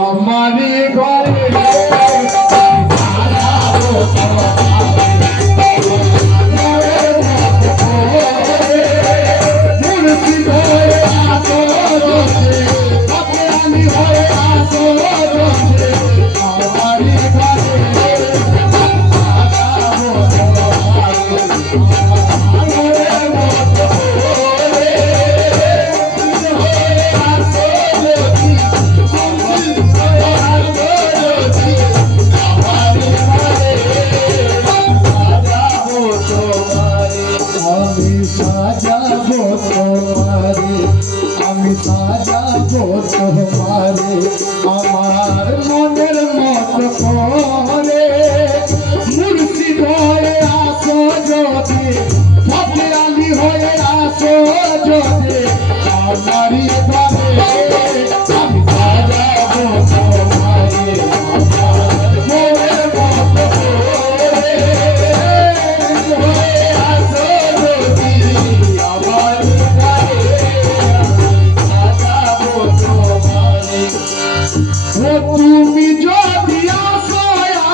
আমারি ঘরে আমি সাজাবো তোমারে আমার মনের মত করে মুর্শিদ হয়ে আসো যদি ফকিরানি হয়ে আসো যদি আমারি ঘরে আমি সাজাবো তোমারে আমার মনের মত করে হয়ে আসো যদি আমার তুমি যদি আসো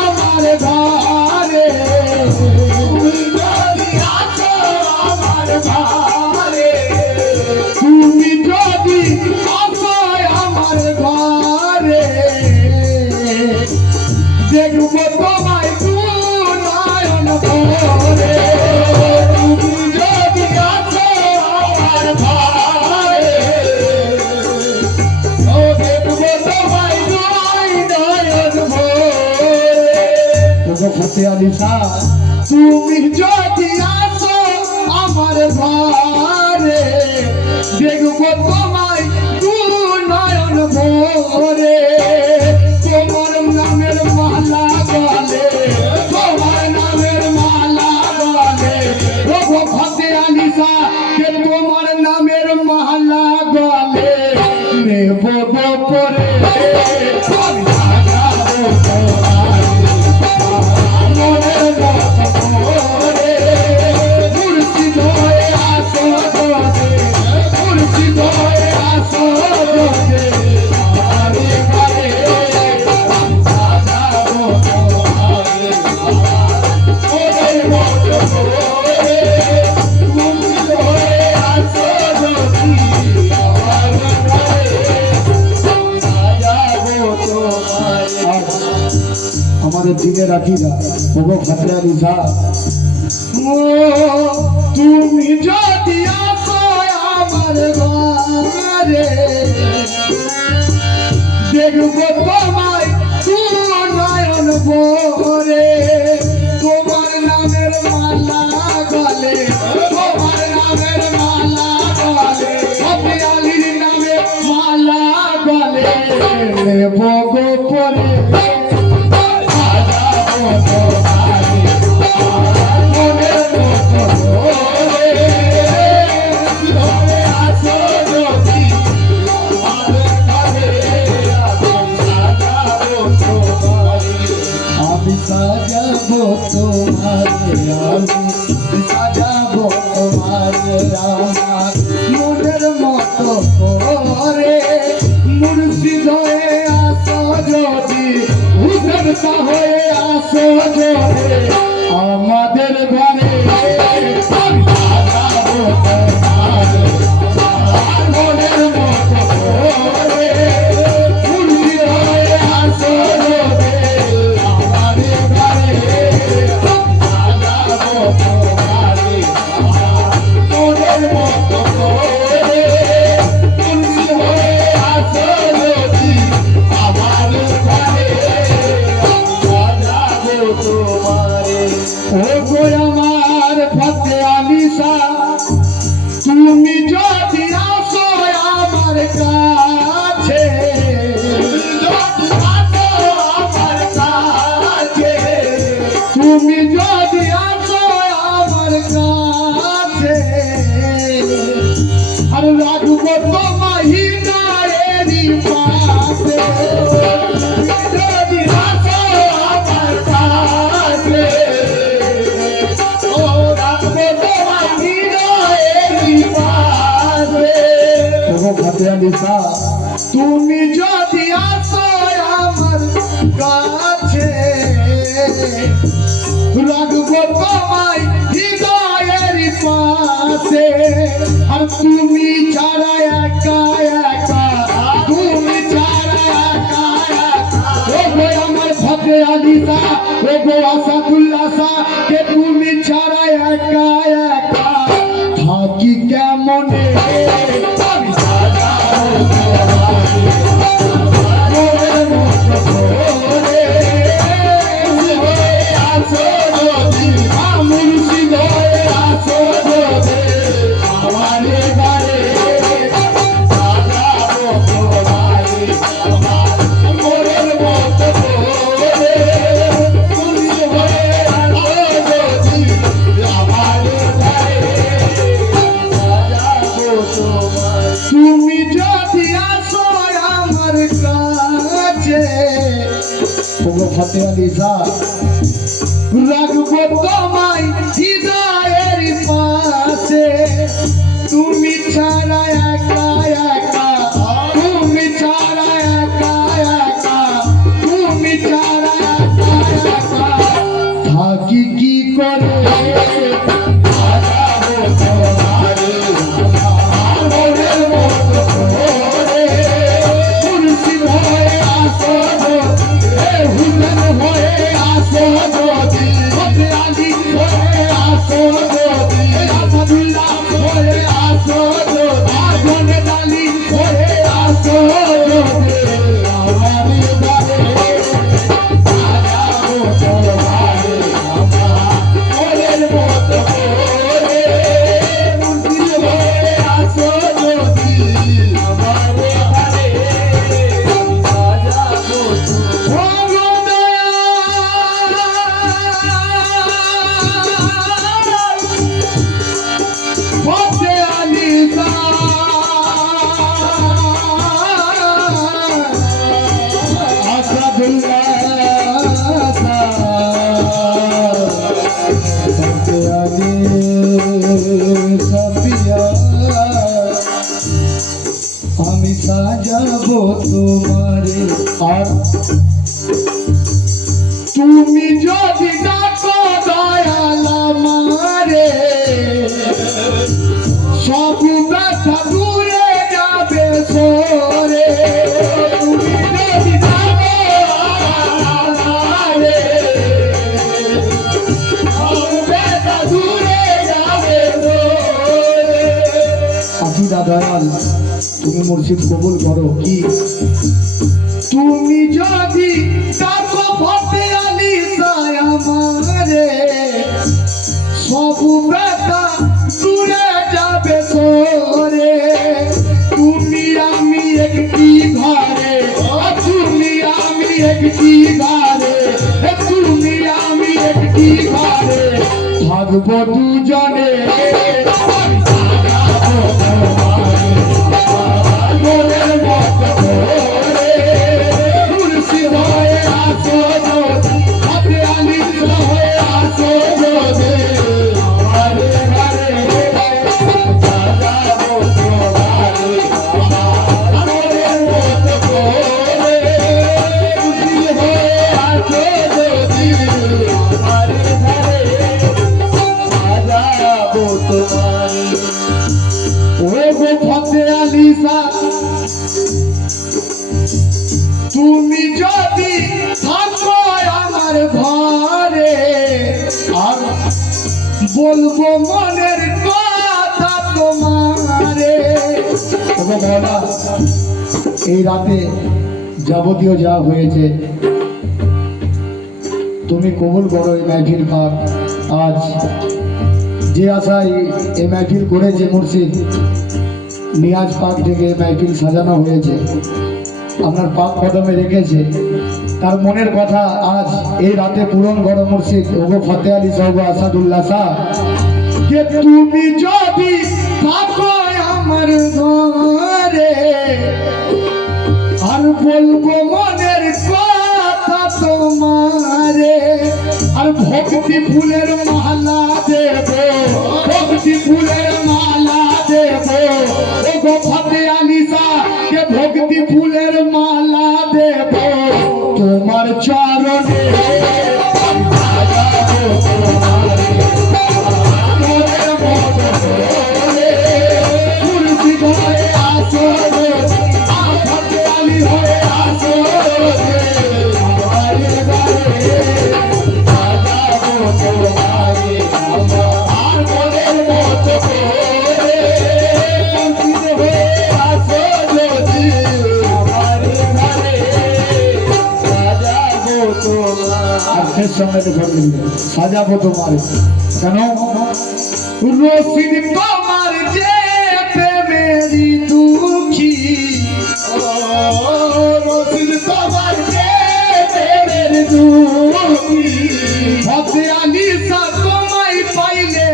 আমার ঘরে তুমি যদি আসো আমার ঘরে তুমি যদি আসো আমার ঘরে দেখবো তোমায় নয়ন ভরে তুমি যদি আসো আমার ঘরে ফতে আলী শাহ তুমি যদি আসো আমার ঘরে দেখবো তোমায় নয়ন ভরে তোমার নামের মালা গলে তোমার নামের মালা গলে ও ফতে আলী শাহ তোমার নামের মালা গলে নেব পরে আমাদের দিকে রাখি না ওগো ফতে আলী শাহ তুমি যদি আসো আমার ঘরে দেখবো তোমায় নয়ন ভরে তোমার নামের মালা গলে তোমার নামের মালা গলে ফতে আলীর নামে মালা গলে ভোগো পরে সাজাবো তোমারে আমি সাজাবো তোমারে আমার মনের মতো করে মুর্শিদ হয়ে আসো যদি হুজুর হয়ে আসো যদি আমাদের ঘরে আমি সাজাবো তোমারে আমার মনের মতো করে মুর্শিদ হয়ে আসো যদি আমার ফতে আলী শাহ তুমি যদি আসো আমার কাছে তুমি যদি আসো আমার কাছে আর রাখবো তোমায় নায়েরই পাশে যদি আসো আমার কাছে ফতে আলী শাহ তুমি যদি রাখবো তোমায় হৃদয়ের পাশে আর তুমি ছাড়া একা একা তুমি ছাড়া একা একা ওগো আমার ফতে আলী শাহ ওগো আসাদুল্লাহ শাহ কে তুমি ছাড়া একা একা থাকি কেমনে আমি তুমি যদি আসো আমার কাছে ওগো ফতে আলী শাহ রাখবো তোমায় হৃদয়ের পাশে তুমি ছাড়া একা একা তুমি ছাড়া একা একা তুমি ছাড়া একা একা থাকি কি করে আমি সাজাবো তোমারে আর তুমি যদি ডাকো দয়াল আমারে সব ব্যথা দূরে যাবে সরে তুমি যদি ডাকো আমারে সব ব্যথা দূরে যাবে সরে আকিদা দয়াল তুমি মুর্শিদ কবুল করো কি তুমি যদি ডাকো ফতে আলী শাহ আমারে সব ব্যথা দূরে যাবে সরে তুমি আমি একটি ঘরে তুমি আমি একটি ঘরে তুমি আমি একটি ঘরে থাকবো দুজনে তুমি যদি থাকো আমার ঘরে আর বলবো মনের কথা তোমারে এই রাতে যাবতীয় যা হয়েছে তুমি কবুল করো এই মাহফিল পাক আজ যে আশায় এই মাহফিল করেছে মুর্শিদ নিয়াজ পাক থেকে মাহফিল সাজানো হয়েছে আপনার পাক কদমে রেখেছে তার মনের কথা আজ এই রাতে পূরণ করো মুর্শিদ ওগো ফতে আলী শাহ আসাদুল্লাহ শাহ কে তুমি যদি থাকো আমার ঘরে আর বলবো মনের কথা তোমারে আর ভক্তি ফুলের মালা দেব ভক্তি ফুলের মালা দেব ওগো ফতে আলী শাহ কে ভক্তি ফুলের মালা দেব তোমার চরণে শেষ সময় ঘর লিখবে সাজাবো তোমার কেন রশিদ তোমার যে প্রেমেরি দুঃখী রশিদ তোমার যে প্রেমের দুঃখী হতে আলিসা তোমায় পাইলে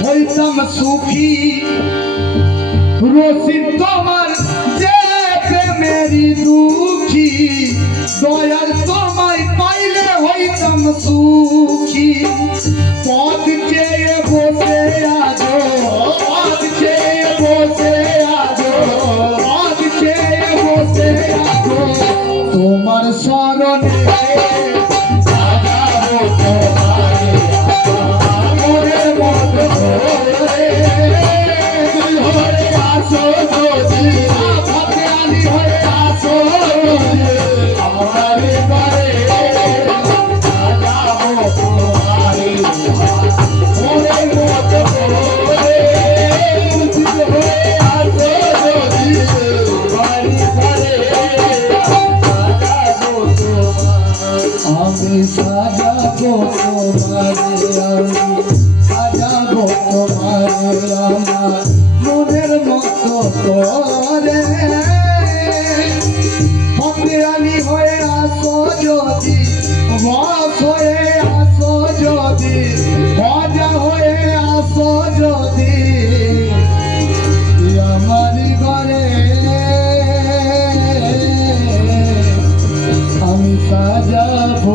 হইতাম সুখী রশিদ তোমার যে প্রেমেরি দুঃখী দয়াল তোমায় পাইলে হইতাম সুখী পথ চেয়ে বসে আজো পথ চেয়ে বসে আজো পথ চেয়ে বসে আজো তোমার শরণে সাজাবো তোমারে মনের মতো করে ধরে আসো যদি হাতে আনি হয়ে আসো আমার ঘরে সাজাবো তোমারে মনের মতো করে হয়ে আসো যদি আমার ঘরে সাজাবো তোমারে আমি সাজাবো তোমারে আমি সাজাবো তোমারে আমার মনের মতো করে হতে হয়ে আসো যদি বস হয়ে আসো যদি মজা হয়ে আসো যদি আমার ঘরে আমি সাজাবো